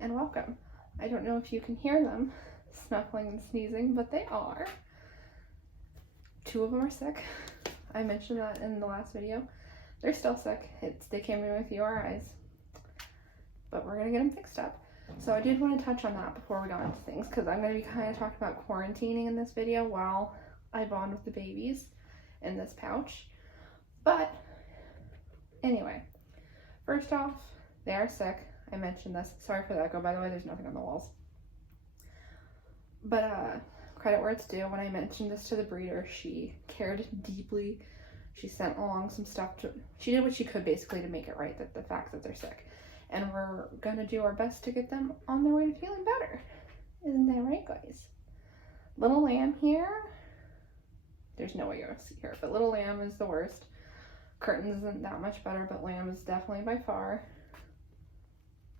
and welcome. I don't know if you can hear them snuffling and sneezing, but they are. 2 of them are sick. I mentioned that in the last video. They're still sick. They came in with URIs, but we're gonna get them fixed up. So I did want to touch on that before we got into things, because I'm going to be kind of talking about quarantining in this video while I bond with the babies in this pouch. But anyway, first off, they are sick. I mentioned this. Sorry for the echo, by the way. There's nothing on the walls. But credit where it's due. When I mentioned this to the breeder, she cared deeply. She sent along some stuff she did what she could basically to make it right, that the fact that they're sick. And we're gonna do our best to get them on their way to feeling better. Isn't that right, guys? Little Lamb here. There's no way you're gonna see her, but Little Lamb is the worst. Curtains isn't that much better, but Lamb is definitely by far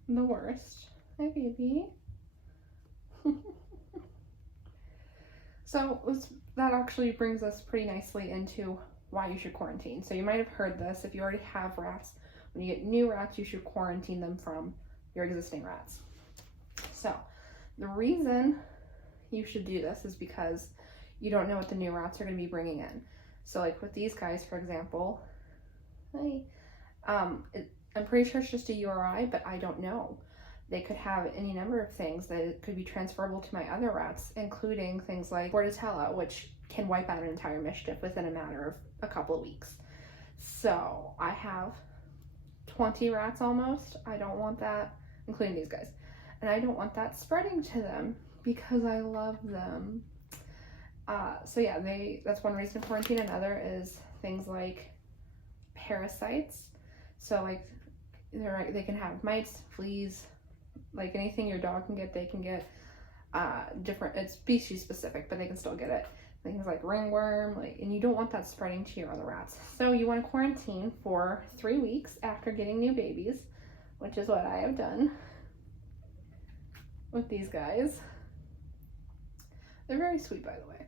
the worst. Hi, baby. So that actually brings us pretty nicely into why you should quarantine. So you might have heard this. If you already have rats, when you get new rats, you should quarantine them from your existing rats. So the reason you should do this is because you don't know what the new rats are going to be bringing in. So like with these guys, for example, I'm pretty sure it's just a URI, but I don't know. They could have any number of things that could be transferable to my other rats, including things like Bordetella, which can wipe out an entire mischief within a matter of a couple of weeks. So I have 20 rats almost. I don't want that, including these guys. And I don't want that spreading to them because I love them. So yeah, that's one reason to quarantine. Another is things like parasites. So like they can have mites, fleas, like anything your dog can get, they can get. It's species specific, but they can still get it. Things like ringworm, and you don't want that spreading to your other rats. So you want to quarantine for 3 weeks after getting new babies, which is what I have done with these guys. They're very sweet, by the way.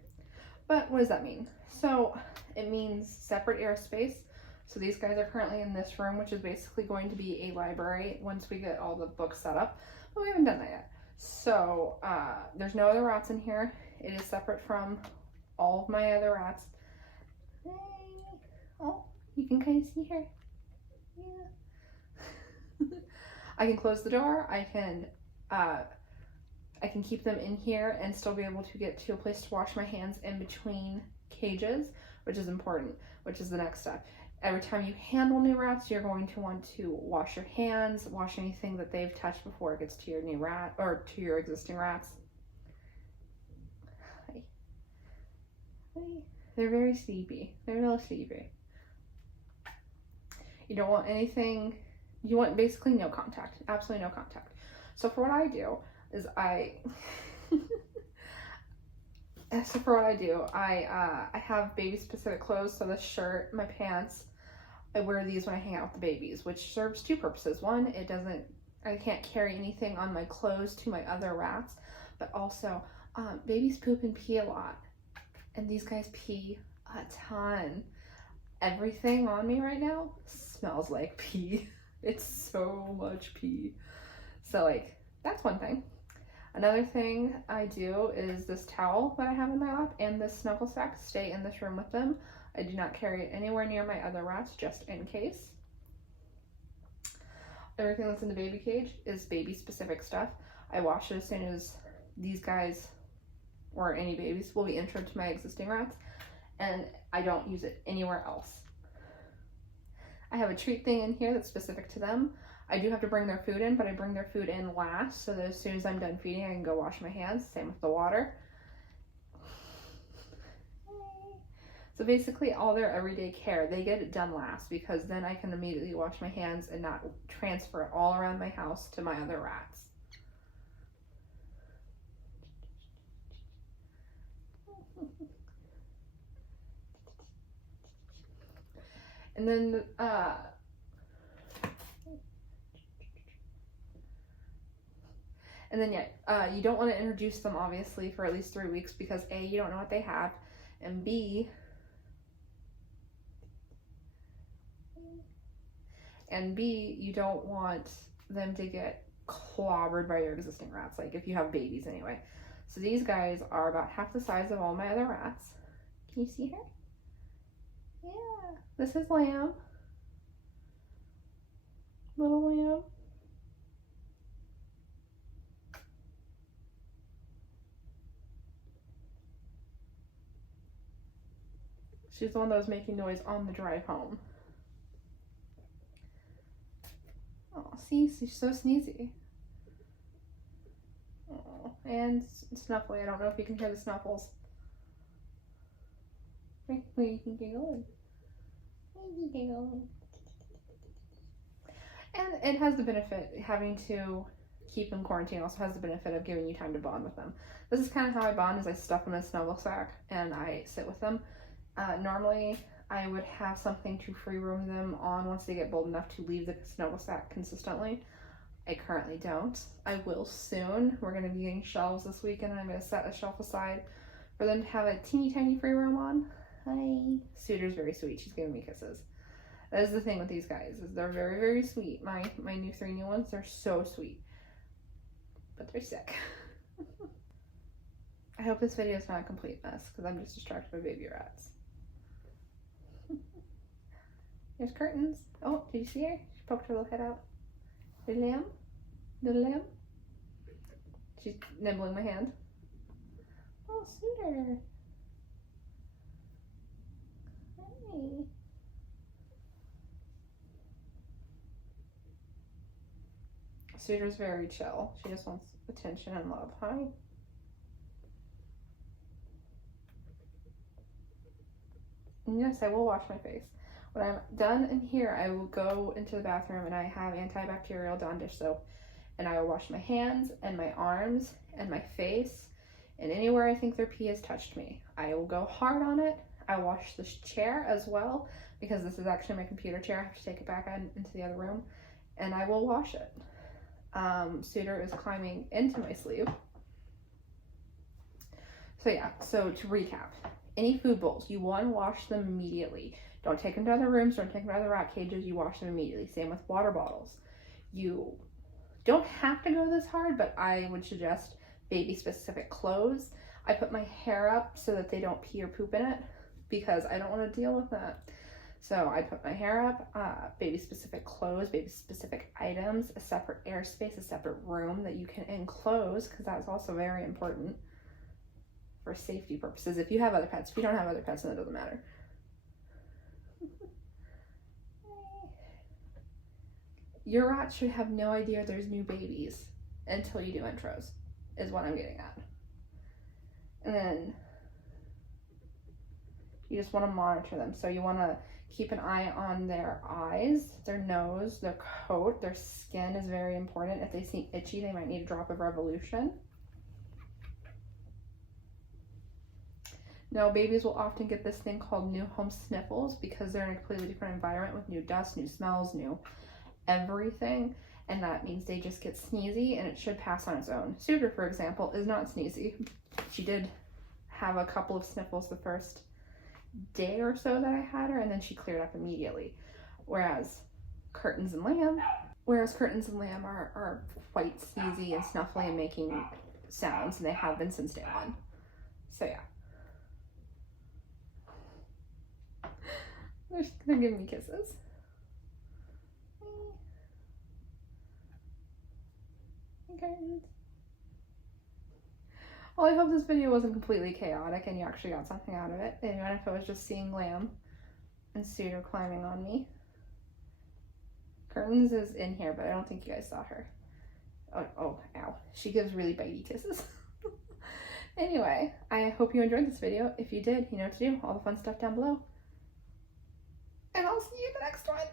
But what does that mean? So it means separate airspace. So these guys are currently in this room, which is basically going to be a library once we get all the books set up, but we haven't done that yet. So there's no other rats in here. It is separate from all of my other rats. Hey. Oh, you can kind of see her. Yeah. I can close the door. I can keep them in here and still be able to get to a place to wash my hands in between cages, which is important, which is the next step. Every time you handle new rats, you're going to want to wash your hands, wash anything that they've touched before it gets to your new rat or to your existing rats. Hi. Hi. They're very sleepy. They're real sleepy. You don't want anything, you want basically no contact, absolutely no contact. So for what I do is I have baby specific clothes. So this shirt, my pants, I wear these when I hang out with the babies, which serves 2 purposes. One, I can't carry anything on my clothes to my other rats, but also babies poop and pee a lot, and these guys pee a ton. Everything on me right now smells like pee. It's so much pee. So that's one thing. Another thing I do is this towel that I have in my lap and this snuggle sack stay in this room with them. I do not carry it anywhere near my other rats, just in case. Everything that's in the baby cage is baby specific stuff. I wash it as soon as these guys or any babies will be entered to my existing rats, and I don't use it anywhere else. I have a treat thing in here that's specific to them. I do have to bring their food in, but I bring their food in last so that as soon as I'm done feeding, I can go wash my hands. Same with the water. So basically all their everyday care, they get it done last, because then I can immediately wash my hands and not transfer it all around my house to my other rats. And then you don't want to introduce them obviously for at least 3 weeks, because A, you don't know what they have, and B, you don't want them to get clobbered by your existing rats, like if you have babies anyway. So these guys are about half the size of all my other rats. Can you see her? Yeah, this is Lamb. Little Lamb. She's the one that was making noise on the drive home. Oh, see, she's so sneezy. Oh, and Snuffly. I don't know if you can hear the snuffles. Wait, you can giggle. You can giggle. And it has the benefit, having to keep them quarantined also has the benefit of giving you time to bond with them. This is kind of how I bond, is I stuff them in a snuggle sack and I sit with them. Normally I would have something to free roam them on once they get bold enough to leave the snuggle sack consistently. I currently don't. I will soon. We're going to be getting shelves this weekend and I'm going to set a shelf aside for them to have a teeny tiny free roam on. Hi. Suitor's very sweet. She's giving me kisses. That is the thing with these guys, is they're very, very sweet. My three new ones, they're so sweet. But they're sick. I hope this video is not a complete mess, because I'm just distracted by baby rats. There's Curtains. Oh, did you see her? She poked her little head out. Little Lamb? Little Lamb? She's nibbling my hand. Oh, Suitor. Hi. Suitor's very chill. She just wants attention and love. Hi. And yes, I will wash my face. When I'm done in here, I will go into the bathroom and I have antibacterial Dawn dish soap. And I will wash my hands and my arms and my face and anywhere I think their pee has touched me. I will go hard on it. I wash this chair as well, because this is actually my computer chair. I have to take it back into the other room. And I will wash it. Suitor is climbing into my sleeve. So yeah, so to recap, any food bowls, you want to wash them immediately. Don't take them to other rooms, don't take them to other rat cages, you wash them immediately. Same with water bottles. You don't have to go this hard, but I would suggest baby specific clothes. I put my hair up so that they don't pee or poop in it, because I don't want to deal with that. So I put my hair up, baby specific clothes, baby specific items, a separate airspace, a separate room that you can enclose, because that's also very important for safety purposes. If you have other pets, if you don't have other pets, then it doesn't matter. Your rat should have no idea there's new babies until you do intros, is what I'm getting at. And then you just want to monitor them. So you want to keep an eye on their eyes, their nose, their coat, their skin is very important. If they seem itchy, they might need a drop of Revolution. Now, babies will often get this thing called new home sniffles because they're in a completely different environment with new dust, new smells, new everything. And that means they just get sneezy, and it should pass on its own. Suitor, for example, is not sneezy. She did have a couple of sniffles the first day or so that I had her, and then she cleared up immediately. Whereas Curtains and Lamb are quite sneezy and snuffly and making sounds, and they have been since day one. So yeah. They're giving me kisses. Curtains. Well, I hope this video wasn't completely chaotic and you actually got something out of it. Even if it was just seeing Lamb and Suitor climbing on me. Curtains is in here, but I don't think you guys saw her. Oh, ow. She gives really bitey kisses. Anyway, I hope you enjoyed this video. If you did, you know what to do. All the fun stuff down below. And I'll see you in the next one.